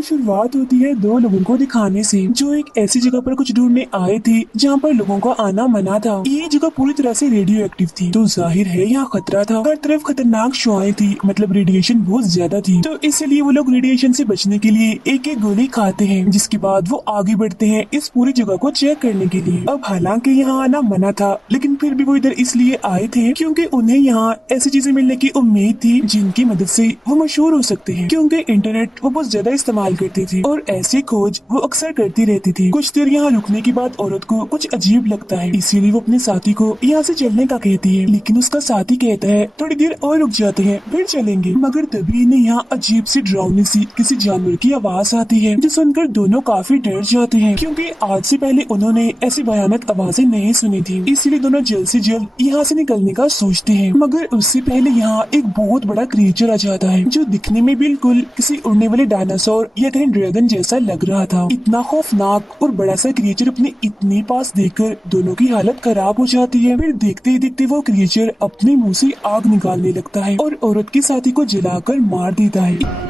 की शुरुआत होती है दो लोगों को दिखाने से जो एक ऐसी जगह पर कुछ ढूंढने आए थे जहाँ पर लोगों का आना मना था। ये जगह पूरी तरह से रेडियो एक्टिव थी, तो जाहिर है यहाँ खतरा था। हर तरफ खतरनाक शुआएं थी, मतलब रेडिएशन बहुत ज्यादा थी। तो इसलिए वो लोग रेडिएशन से बचने के लिए एक एक गोली खाते हैं, जिसके बाद वो आगे बढ़ते हैं इस पूरी जगह को चेक करने के लिए। अब हालांकि यहाँ आना मना था, लेकिन फिर भी वो इधर इसलिए आए थे क्योंकि उन्हें यहाँ ऐसी चीजें मिलने की उम्मीद थी जिनकी मदद से वो मशहूर हो सकते हैं। क्योंकि इंटरनेट वो बहुत ज्यादा इस्तेमाल करती थी और ऐसी खोज वो अक्सर करती रहती थी। कुछ देर यहाँ रुकने के बाद औरत को कुछ अजीब लगता है, इसीलिए वो अपने साथी को यहाँ से चलने का कहती है, लेकिन उसका साथी कहता है थोड़ी देर और रुक जाते हैं फिर चलेंगे। मगर तभी इन्हें यहाँ अजीब सी डरावनी सी किसी जानवर की आवाज आती है, जो सुनकर दोनों काफी डर जाते हैं क्योंकि आज से पहले उन्होंने ऐसी भयानक आवाजें नहीं सुनी थी। इसलिए दोनों जल्द से जल्द यहाँ से निकलने का सोचते हैं। मगर उससे पहले यहाँ एक बहुत बड़ा क्रिएचर आ जाता है, जो दिखने में बिल्कुल किसी उड़ने वाले डायनासोर या कहीं ड्रैगन जैसा लग रहा था। इतना खौफनाक और बड़ा सा क्रिएचर अपने इतने पास देखकर दोनों की हालत खराब हो जाती है। फिर देखते ही देखते वो क्रिएचर अपने मुंह से आग निकालने लगता है और औरत के साथी को जलाकर मार देता है।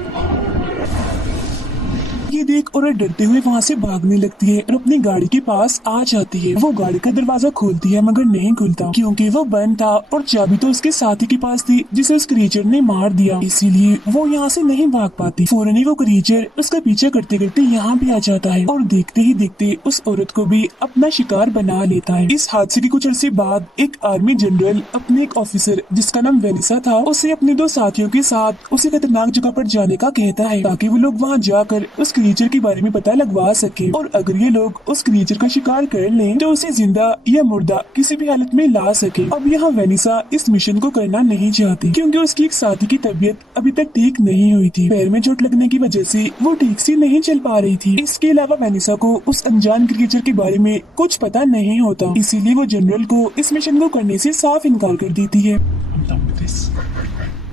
ये देख औरत डरते हुए वहाँ से भागने लगती है और अपनी गाड़ी के पास आ जाती है। वो गाड़ी का दरवाजा खोलती है मगर नहीं खुलता क्योंकि वो बंद था और चाबी तो उसके साथी के पास थी जिसे उस क्रिएचर ने मार दिया, इसीलिए वो यहाँ से नहीं भाग पाती। फौरन ही वो क्रिएचर उसका पीछा करते करते यहाँ भी आ जाता है और देखते ही देखते उस औरत को भी अपना शिकार बना लेता है। इस हादसे के कुछ अर्से बाद एक आर्मी जनरल अपने एक ऑफिसर जिसका नाम वेनिसा था उसे अपने दो साथियों के साथ उसे खतरनाक जगह पर जाने का कहता है, ताकि वो लोग वहाँ जाकर उस क्रिएचर के बारे में पता लगवा सके और अगर ये लोग उस क्रिएचर का शिकार कर लें तो उसे जिंदा या मुर्दा किसी भी हालत में ला सके। अब यहाँ वेनिसा इस मिशन को करना नहीं चाहती क्योंकि उसकी एक साथी की तबीयत अभी तक ठीक नहीं हुई थी। पैर में चोट लगने की वजह से वो ठीक से नहीं चल पा रही थी। इसके अलावा वेनिसा को उस अनजान क्रिएचर के बारे में कुछ पता नहीं होता, इसीलिए वो जनरल को इस मिशन को करने से साफ इनकार कर देती है।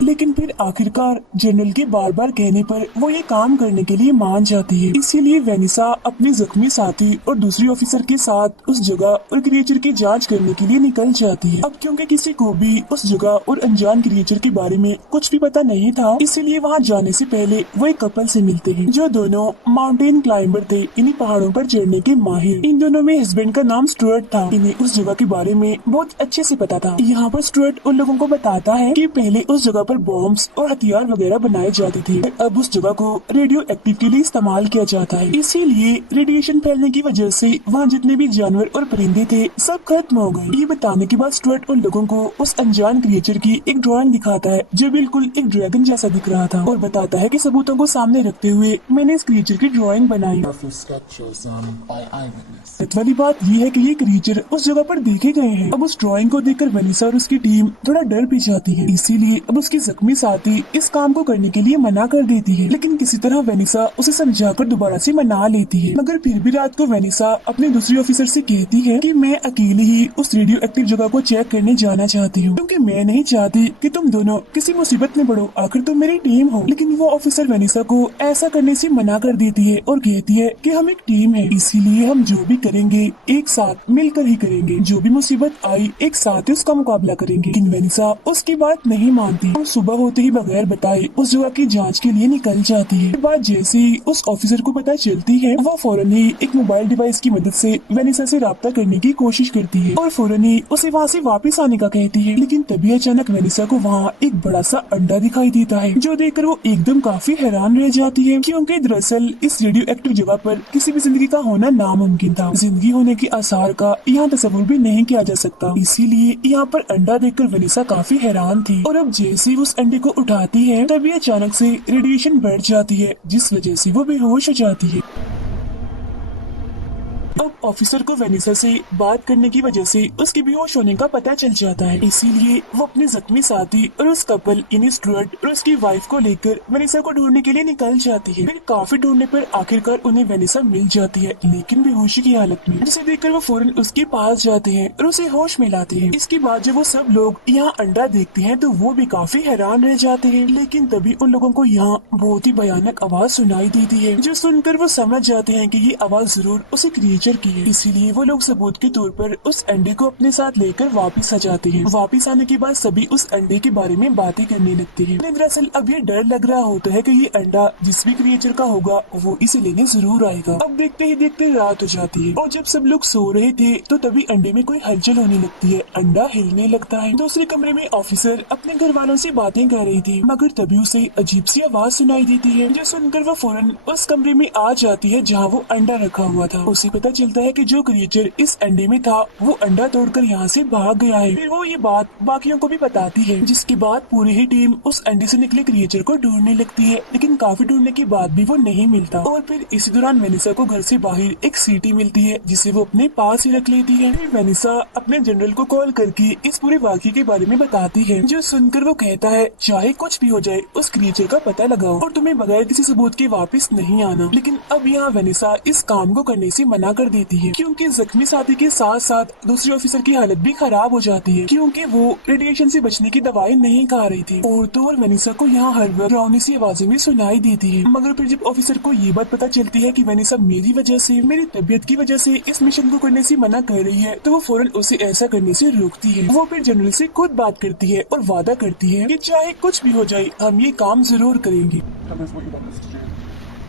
लेकिन फिर आखिरकार जनरल के बार बार कहने पर वो ये काम करने के लिए मान जाती है। इसीलिए वेनिसा अपने जख्मी साथी और दूसरी ऑफिसर के साथ उस जगह और क्रिएचर की जांच करने के लिए निकल जाती है। अब क्योंकि किसी को भी उस जगह और अनजान क्रिएचर के बारे में कुछ भी पता नहीं था, इसीलिए वहाँ जाने से पहले वो एक कपल से मिलते हैं जो दोनों माउंटेन क्लाइंबर थे, इन्हीं पहाड़ों पर चढ़ने के माहिर। इन दोनों में हस्बैंड का नाम स्टुअर्ट था। इन्हें उस जगह के बारे में बहुत अच्छे से पता था। यहाँ पर स्टुअर्ट उन लोगों को बताता है कि पहले उस जगह पर बॉम्ब्स और हथियार वगैरह बनाए जाते थे, अब उस जगह को रेडियो एक्टिव के लिए इस्तेमाल किया जाता है। इसीलिए रेडिएशन फैलने की वजह से वहाँ जितने भी जानवर और परिंदे थे सब खत्म हो गए। ये बताने के बाद स्टुअर्ट उन लोगों को उस अनजान क्रिएचर की एक ड्राइंग दिखाता है जो बिल्कुल एक ड्रैगन जैसा दिख रहा था और बताता है कि सबूतों को सामने रखते हुए मैंने इस क्रिएचर की ड्राइंग बनाई। वाली बात ये है कि ये क्रिएचर उस जगह पर देखे गए हैं। अब उस ड्राइंग को देखकर वेनिसा और उसकी टीम थोड़ा डर भी जाती है, इसीलिए अब उसकी जख्मी साथी इस काम को करने के लिए मना कर देती है। लेकिन किसी तरह वेनिसा उसे समझाकर दोबारा से मना लेती है। मगर फिर भी रात को वेनिसा अपनी दूसरी ऑफिसर से कहती है कि मैं अकेले ही उस रेडियो एक्टिव जगह को चेक करने जाना चाहती हूँ क्योंकि मैं नहीं चाहती कि तुम दोनों किसी मुसीबत में पड़ो, आखिर तुम मेरी टीम हो। लेकिन वो ऑफिसर वेनिसा को ऐसा करने से मना कर देती है और कहती है कि हम एक टीम है, इसीलिए हम जो भी करेंगे एक साथ मिलकर ही करेंगे। जो भी मुसीबत आई एक साथ ही उसका मुकाबला करेंगे। लेकिन वेनिसा उसकी बात नहीं मानती और सुबह होते ही बगैर बताए उस जगह की जांच के लिए निकल जाती है। बात जैसे ही उस ऑफिसर को पता चलती है, वो फौरन ही एक मोबाइल डिवाइस की मदद से वेनिसा से राब्ता करने की कोशिश करती है और फौरन ही उसे वहाँ से वापस आने का कहती है। लेकिन तभी अचानक वेनिसा को वहाँ एक बड़ा सा अंडा दिखाई देता है, जो देखकर वो एकदम काफी हैरान रह जाती है क्योंकि दरअसल इस रेडियो एक्टिव जगह पर किसी भी जिंदगी का होना नामुमकिन था। जिंदगी होने के आसार का यहाँ तस्वुर भी नहीं किया जा सकता, इसीलिए यहाँ पर अंडा देखकर वेनिसा काफी हैरान थी। और अब जैसे उस अंडे को उठाती है तभी अचानक से रेडिएशन बढ़ जाती है, जिस वजह से वो बेहोश हो जाती है। अब ऑफिसर को वेनिसा से बात करने की वजह से उसके बेहोश होने का पता चल जाता है, इसीलिए वो अपने जख्मी साथी और उस कपल इनी स्टुअर्ट और उसकी वाइफ को लेकर वेनिसा को ढूंढने के लिए निकल जाती है। फिर काफी ढूंढने पर आखिरकार उन्हें वेनिसा मिल जाती है, लेकिन बेहोशी की हालत में, जिसे देखकर वो फौरन उसके पास जाते हैं और उसे होश में लाते हैं। इसके बाद जब वो सब लोग यहाँ अंडा देखते हैं तो वो भी काफी हैरान रह जाते हैं। लेकिन तभी उन लोगों को यहाँ बहुत ही भयानक आवाज सुनाई देती है, जो सुनकर वो समझ जाते हैं कि ये आवाज जरूर उसी क्रिएचर कैप्चर की है, इसीलिए वो लोग सबूत के तौर पर उस अंडे को अपने साथ लेकर वापस आ जाते हैं। वापस आने के बाद सभी उस अंडे के बारे में बातें करने लगते हैं। दरअसल अब ये डर लग रहा होता है कि ये अंडा जिस भी क्रिएचर का होगा वो इसे लेने जरूर आएगा। अब देखते ही देखते रात हो जाती है और जब सब लोग सो रहे थे तो तभी अंडे में कोई हलचल होने लगती है। अंडा हिलने लगता है। दूसरे कमरे में ऑफिसर अपने घर वालों से बातें कर रही थी, मगर तभी उसे अजीब सी आवाज सुनाई देती है, जो सुनकर वो फौरन उस कमरे में आ जाती है जहाँ वो अंडा रखा हुआ था। उसे पता चलता है कि जो क्रिएचर इस अंडे में था वो अंडा तोड़कर यहाँ से भाग गया है। फिर वो ये बात बाकियों को भी बताती है, जिसके बाद पूरी ही टीम उस अंडे से निकले क्रिएचर को ढूंढने लगती है, लेकिन काफी ढूंढने के बाद भी वो नहीं मिलता। और फिर इसी दौरान वेनिसा को घर से बाहर एक सीटी मिलती है, जिसे वो अपने पास ही रख लेती है। फिर वेनिसा अपने जनरल को कॉल करके इस पूरे वाक़ये के बारे में बताती है, जो सुनकर वो कहता है चाहे कुछ भी हो जाए उस क्रिएचर का पता लगाओ और तुम्हें बगैर किसी सबूत के वापस नहीं आना। लेकिन अब यहाँ वेनिसा इस काम को करने से मना कर देती है, क्योंकि जख्मी साथी के साथ साथ दूसरे ऑफिसर की हालत भी खराब हो जाती है, क्योंकि वो रेडिएशन से बचने की दवाई नहीं खा रही थी। और तो और वेनिसा को यहाँ हर वक्त डरावनी सी आवाजें भी सुनाई देती है। मगर फिर जब ऑफिसर को ये बात पता चलती है कि वेनिसा मेरी वजह से, मेरी तबीयत की वजह से इस मिशन को करने से मना कर रही है, तो वो फौरन उसे ऐसा करने से रोकती है। वो फिर जनरल से खुद बात करती है और वादा करती है कि चाहे कुछ भी हो जाए हम ये काम जरूर करेंगे।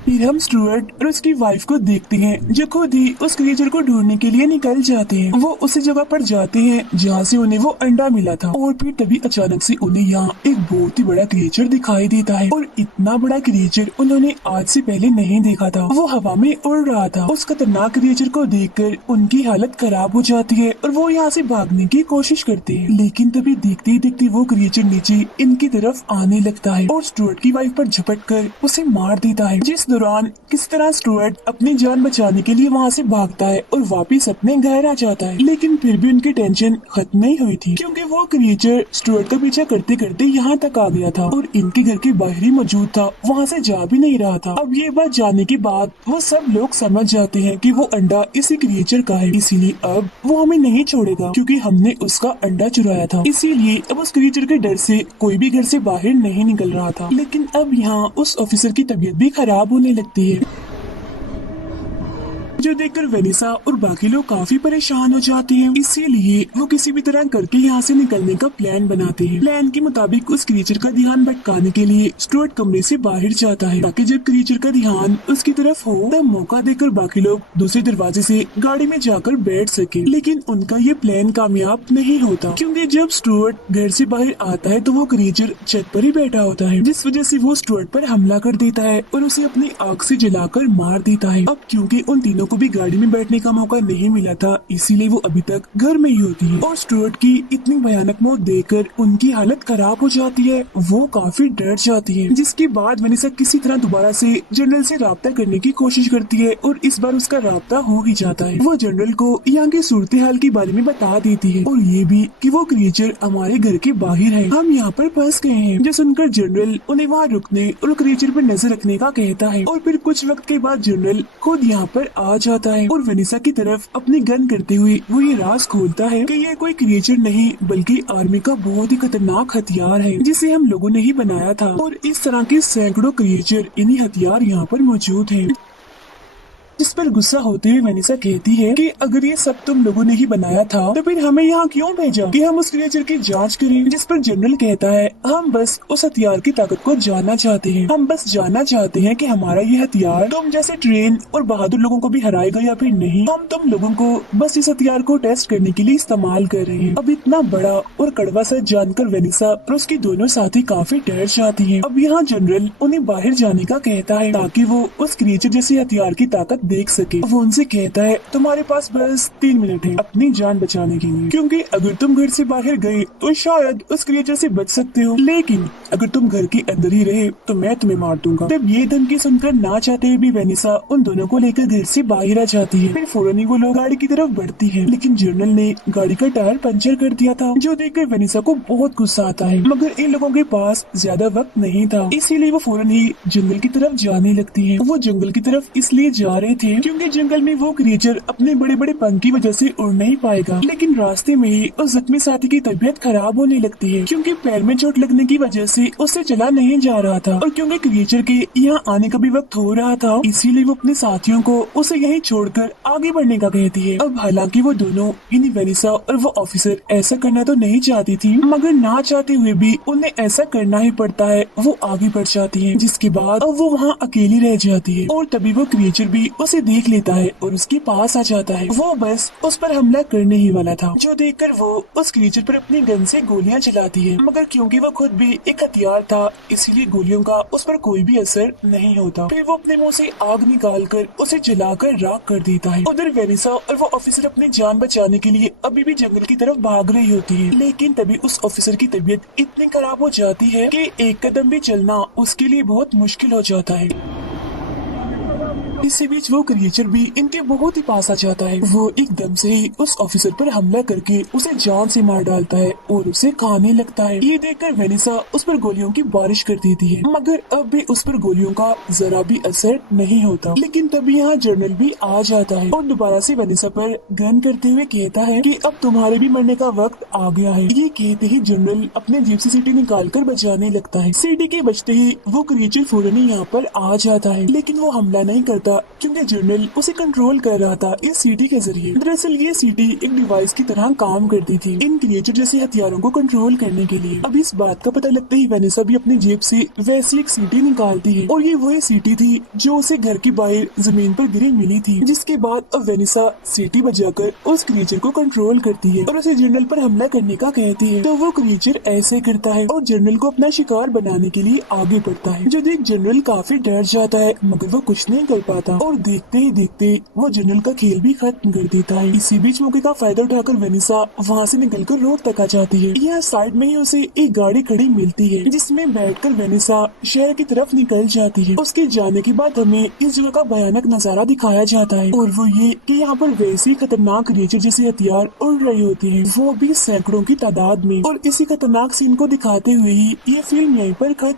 फिर हम स्टुअर्ट और उसकी वाइफ को देखते हैं, जो खुद ही उस क्रिएचर को ढूंढने के लिए निकल जाते हैं। वो उसी जगह पर जाते हैं जहाँ से उन्हें वो अंडा मिला था, और फिर तभी अचानक से उन्हें यहाँ एक बहुत ही बड़ा क्रिएचर दिखाई देता है। और इतना बड़ा क्रिएचर उन्होंने आज से पहले नहीं देखा था। वो हवा में उड़ रहा था। उस खतरनाक क्रिएचर को देखकर उनकी हालत खराब हो जाती है और वो यहाँ से भागने की कोशिश करते हैं, लेकिन तभी देखते ही देखते वो क्रिएचर नीचे इनकी तरफ आने लगता है और स्टुअर्ट की वाइफ पर झपट कर उसे मार देता है। जिस दौरान किस तरह स्टुअर्ट अपनी जान बचाने के लिए वहाँ से भागता है और वापस अपने घर आ जाता है, लेकिन फिर भी उनकी टेंशन खत्म नहीं हुई थी, क्योंकि वो क्रिएचर स्टुअर्ट का पीछा करते करते यहाँ तक आ गया था और इनके घर के बाहर ही मौजूद था, वहाँ से जा भी नहीं रहा था। अब ये बात जानने के बाद वो सब लोग समझ जाते हैं कि वो अंडा इसी क्रिएचर का है, इसीलिए अब वो हमें नहीं छोड़ेगा, क्योंकि हमने उसका अंडा चुराया था। इसीलिए अब उस क्रिएचर के डर से कोई भी घर से बाहर नहीं निकल रहा था। लेकिन अब यहाँ उस ऑफिसर की तबीयत भी खराब होने लगती है, जो देखकर वेनिसा और बाकी लोग काफी परेशान हो जाते हैं। इसीलिए वो किसी भी तरह करके यहाँ से निकलने का प्लान बनाते हैं। प्लान के मुताबिक उस क्रिएचर का ध्यान भटकाने के लिए स्टुअर्ट कमरे से बाहर जाता है, ताकि जब क्रिएचर का ध्यान उसकी तरफ हो तब मौका देकर बाकी लोग दूसरे दरवाजे से गाड़ी में जाकर बैठ सके। लेकिन उनका ये प्लान कामयाब नहीं होता, क्योंकि जब स्टुअर्ट घर से बाहर आता है तो वो क्रिएचर छत पर ही बैठा होता है, जिस वजह से वो स्टुअर्ट पर हमला कर देता है और उसे अपनी आग से जलाकर मार देता है। अब क्योंकि उन तीनों को भी गाड़ी में बैठने का मौका नहीं मिला था, इसीलिए वो अभी तक घर में ही होती है और स्टुअर्ट की इतनी भयानक मौत देखकर उनकी हालत खराब हो जाती है। वो काफी डर जाती है, जिसके बाद वेनिसा किसी तरह दोबारा से जनरल से राब्ता करने की कोशिश करती है और इस बार उसका राब्ता हो ही जाता है। वो जनरल को यहाँ की सूरत हाल के बारे में बता देती है और ये भी कि वो क्रिएचर हमारे घर के बाहर है, हम यहाँ पर फंस गए हैं। जो सुनकर जनरल उन्हें वहाँ रुकने और क्रिएचर पर नजर रखने का कहता है और फिर कुछ वक्त के बाद जनरल खुद यहाँ पर आ जाता है और वेनिसा की तरफ अपनी गन करते हुए वो ये राज खोलता है कि ये कोई क्रिएचर नहीं बल्कि आर्मी का बहुत ही खतरनाक हथियार है, जिसे हम लोगों ने ही बनाया था और इस तरह के सैकड़ों क्रिएचर इन्हीं हथियार यहाँ पर मौजूद हैं। जिस पर गुस्सा होते हुए वेनिसा कहती है कि अगर ये सब तुम लोगों ने ही बनाया था तो फिर हमें यहाँ क्यों भेजा कि हम उस क्रिएचर की जांच करें। जिस पर जनरल कहता है हम बस उस हथियार की ताकत को जानना चाहते हैं, हम बस जानना चाहते हैं कि हमारा ये हथियार तुम जैसे ट्रेन और बहादुर लोगों को भी हराएगा या फिर नहीं। हम तुम लोगों को बस इस हथियार को टेस्ट करने के लिए इस्तेमाल कर रहे हैं। अब इतना बड़ा और कड़वा सच जानकर वेनिसा और उसके दोनों साथी काफी डर जाती है। अब यहाँ जनरल उन्हें बाहर जाने का कहता है ताकि वो उस क्रिएचर जैसे हथियार की ताकत देख सके। वो उनसे कहता है तुम्हारे पास बस 3 मिनट है अपनी जान बचाने के लिए, क्योंकि अगर तुम घर से बाहर गए तो शायद उस क्रिएचर से बच सकते हो, लेकिन अगर तुम घर के अंदर ही रहे तो मैं तुम्हें मार दूंगा। तब ये धमकी सुनकर ना चाहते हुए भी वेनिसा उन दोनों को लेकर घर से बाहर आ जाती है। फिर फौरन ही वो लोग गाड़ी की तरफ बढ़ती है, लेकिन जनरल ने गाड़ी का टायर पंचर कर दिया था, जो देखकर वेनिसा को बहुत गुस्सा आता है। मगर इन लोगों के पास ज्यादा वक्त नहीं था, इसीलिए वो फौरन ही जंगल की तरफ जाने लगती है। वो जंगल की तरफ इसलिए जा रहे थे क्योंकि जंगल में वो क्रिएचर अपने बड़े बड़े पंख की वजह से उड़ नहीं पाएगा। लेकिन रास्ते में ही उस जख्मी साथी की तबीयत खराब होने लगती है क्योंकि पैर में चोट लगने की वजह से उससे चला नहीं जा रहा था और क्योंकि क्रिएचर के यहाँ आने का भी वक्त हो रहा था, इसीलिए वो अपने साथियों को उसे यहीं छोड़कर आगे बढ़ने का कहती है। अब हालांकि वो दोनों यानी वेनिसा और वो ऑफिसर ऐसा करना तो नहीं चाहती थी, मगर ना चाहते हुए भी उन्हें ऐसा करना ही पड़ता है। वो आगे बढ़ जाती है, जिसके बाद अब वो वहाँ अकेली रह जाती है और तभी वो क्रिएचर भी उसे देख लेता है और उसके पास आ जाता है। वो बस उस पर हमला करने ही वाला था, जो देखकर वो उस क्रिएचर पर अपनी गन से गोलियां चलाती है, मगर क्योंकि वो खुद भी एक हथियार था इसीलिए गोलियों का उस पर कोई भी असर नहीं होता। फिर वो अपने मुंह से आग निकालकर उसे जलाकर राख कर देता है। उधर वेनिसा और वो ऑफिसर अपनी जान बचाने के लिए अभी भी जंगल की तरफ भाग रही होती है, लेकिन तभी उस ऑफिसर की तबीयत इतनी खराब हो जाती है कि एक कदम भी चलना उसके लिए बहुत मुश्किल हो जाता है। इसी बीच वो क्रिएचर भी इनके बहुत ही पास आ जाता है। वो एकदम से ही उस ऑफिसर पर हमला करके उसे जान से मार डालता है और उसे खाने लगता है। ये देखकर वेनिसा उस पर गोलियों की बारिश कर देती है, मगर अब भी उस पर गोलियों का जरा भी असर नहीं होता। लेकिन तभी यहाँ जर्नल भी आ जाता है और दोबारा से वेनिसा पर गन करते हुए कहता है कि अब तुम्हारे भी मरने का वक्त आ गया है। ये कहते ही जर्नल अपने जेब से सीटी निकाल कर बचाने लगता है। सीटी के बचते ही वो क्रिएचर फौरन ही यहाँ पर आ जाता है, लेकिन वो हमला नहीं करता क्योंकि जर्नल उसे कंट्रोल कर रहा था इस सीटी के जरिए। दरअसल ये सीटी एक डिवाइस की तरह काम करती थी इन क्रिएचर जैसे हथियारों को कंट्रोल करने के लिए। अब इस बात का पता लगते ही वेनिसा भी अपनी जेब से वैसी एक सीटी निकालती है और ये वही सीटी थी जो उसे घर के बाहर जमीन पर गिरी मिली थी। जिसके बाद अब वेनिसा सीटी बजाकर उस क्रिएचर को कंट्रोल करती है और उसे जर्नल पर हमला करने का कहती है। तो वो क्रिएचर ऐसे करता है और जर्नल को अपना शिकार बनाने के लिए आगे बढ़ता है, जो देख जर्नल काफी डर जाता है, मगर वो कुछ नहीं कर पाता और देखते ही देखते वो जर्नल का खेल भी खत्म कर देता है। इसी बीच मौके का फायदा उठाकर वेनिसा वहाँ से निकलकर रोड तक आ जाती है। यहाँ साइड में ही उसे एक गाड़ी खड़ी मिलती है, जिसमें बैठकर वेनिसा शहर की तरफ निकल जाती है। उसके जाने के बाद हमें इस जगह का भयानक नजारा दिखाया जाता है और वो ये कि यहाँ पर वैसे खतरनाक क्रिएचर जैसे हथियार उड़ रहे होते हैं, वो भी सैकड़ों की तादाद में। और इसी खतरनाक सीन को दिखाते हुए ही ये फिल्म यहीं पर खत्म